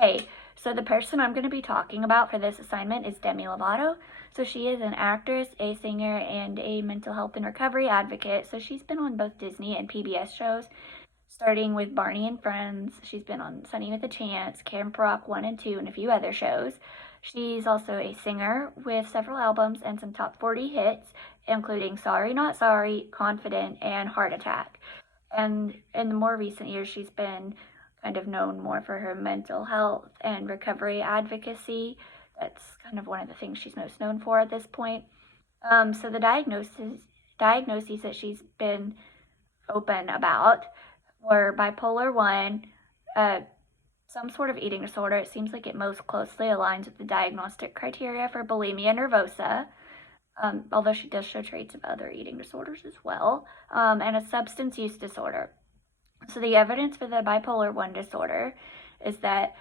Hey, so the person I'm going to be talking about for this assignment is Demi Lovato. So she is an actress, a singer, and a mental health and recovery advocate. So she's been on both Disney and PBS shows, starting with Barney and Friends. She's been on Sunny with a Chance, Camp Rock 1 and 2, and a few other shows. She's also a singer with several albums and some top 40 hits, including Sorry Not Sorry, Confident, and Heart Attack. And in the more recent years, she's been kind of known more for her mental health and recovery advocacy. That's kind of one of the things she's most known for at this point. So the diagnoses that she's been open about were bipolar 1, uh, some sort of eating disorder. It seems like it most closely aligns with the diagnostic criteria for bulimia nervosa, although she does show traits of other eating disorders as well, and a substance use disorder. So the evidence for the bipolar 1 disorder is that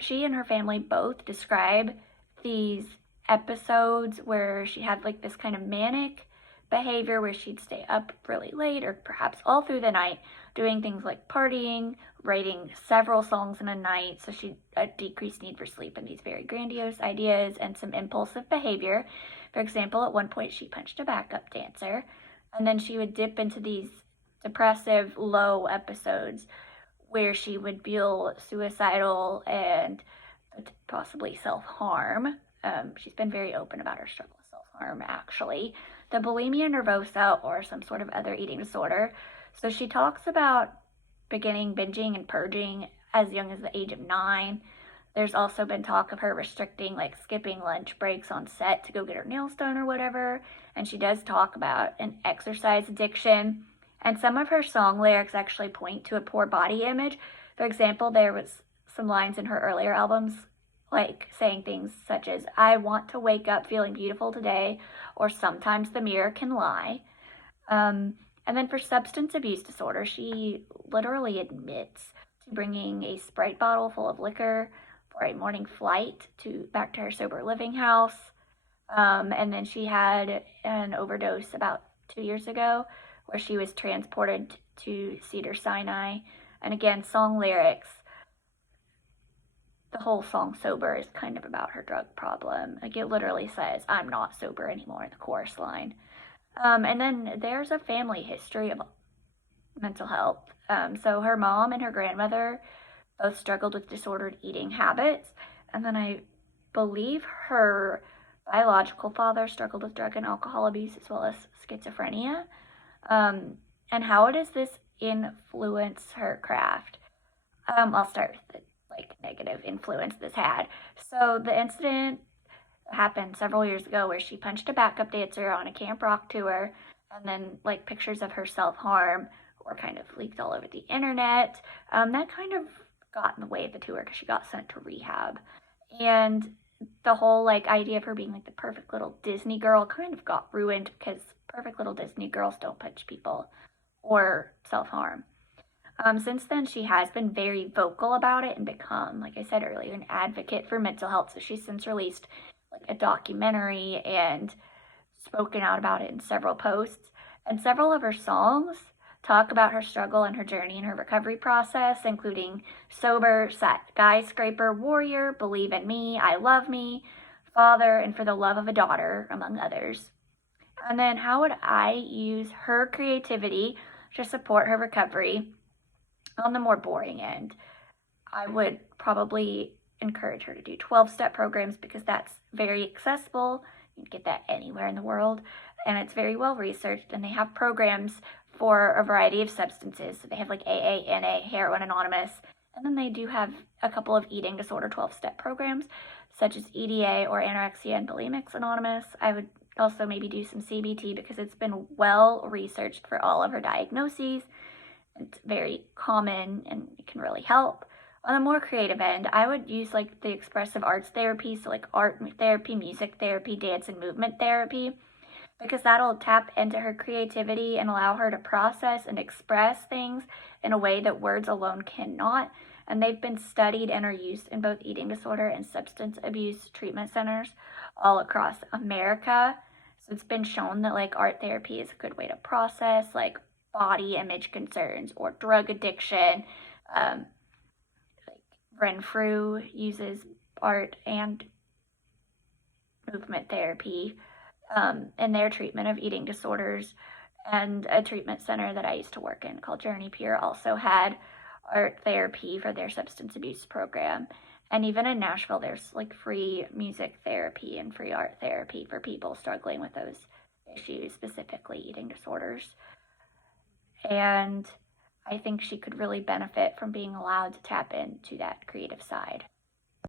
she and her family both describe these episodes where she had like this kind of manic behavior where she'd stay up really late or perhaps all through the night doing things like partying, writing several songs in a night. So she a decreased need for sleep and these very grandiose ideas and some impulsive behavior. For example, at one point she punched a backup dancer, and then she would dip into these depressive low episodes where she would feel suicidal and possibly self-harm. She's been very open about her struggle with self-harm, actually. The bulimia nervosa, or some sort of other eating disorder. So she talks about beginning binging and purging as young as the age of 9. There's also been talk of her restricting, like skipping lunch breaks on set to go get her nails done or whatever. And she does talk about an exercise addiction. And some of her song lyrics actually point to a poor body image. For example, there was some lines in her earlier albums like saying things such as, I want to wake up feeling beautiful today, or sometimes the mirror can lie. And then for substance abuse disorder, she literally admits to bringing a Sprite bottle full of liquor for a morning flight back to her sober living house. And then she had an overdose about 2 years ago where she was transported to Cedars-Sinai. And again, song lyrics. The whole song Sober is kind of about her drug problem. Like it literally says, I'm not sober anymore in the chorus line. And then there's a family history of mental health. So her mom and her grandmother both struggled with disordered eating habits. And then I believe her biological father struggled with drug and alcohol abuse as well as schizophrenia. And how does this influence her craft? I'll start with the negative influence this had. So the incident happened several years ago where she punched a backup dancer on a Camp Rock tour, and then pictures of her self-harm were kind of leaked all over the internet. That kind of got in the way of the tour because she got sent to rehab. And the whole idea of her being the perfect little Disney girl kind of got ruined because perfect little Disney girls don't punch people or self-harm. Since then, she has been very vocal about it and become, like I said earlier, an advocate for mental health. So she's since released a documentary and spoken out about it in several posts. And several of her songs talk about her struggle and her journey and her recovery process, including Sober, Skyscraper, Warrior, Believe in Me, I Love Me, Father, and For the Love of a Daughter, among others. And then how would I use her creativity to support her recovery? On the more boring end, I would probably encourage her to do 12-step programs because that's very accessible. You can get that anywhere in the world, and it's very well researched, and they have programs for a variety of substances. So they have AA, NA, Heroin Anonymous, and then they do have a couple of eating disorder 12-step programs such as EDA or Anorexia and Bulimics Anonymous. I would also maybe do some CBT because it's been well researched for all of her diagnoses. It's very common and it can really help. On the more creative end, I would use the expressive arts therapy, so art therapy, music therapy, dance and movement therapy, because that'll tap into her creativity and allow her to process and express things in a way that words alone cannot. And they've been studied and are used in both eating disorder and substance abuse treatment centers all across America. So it's been shown that art therapy is a good way to process body image concerns or drug addiction, Renfrew uses art and movement therapy in their treatment of eating disorders. And a treatment center that I used to work in called Journey Pure also had art therapy for their substance abuse program. And even in Nashville, there's like free music therapy and free art therapy for people struggling with those issues, specifically eating disorders. And I think she could really benefit from being allowed to tap into that creative side.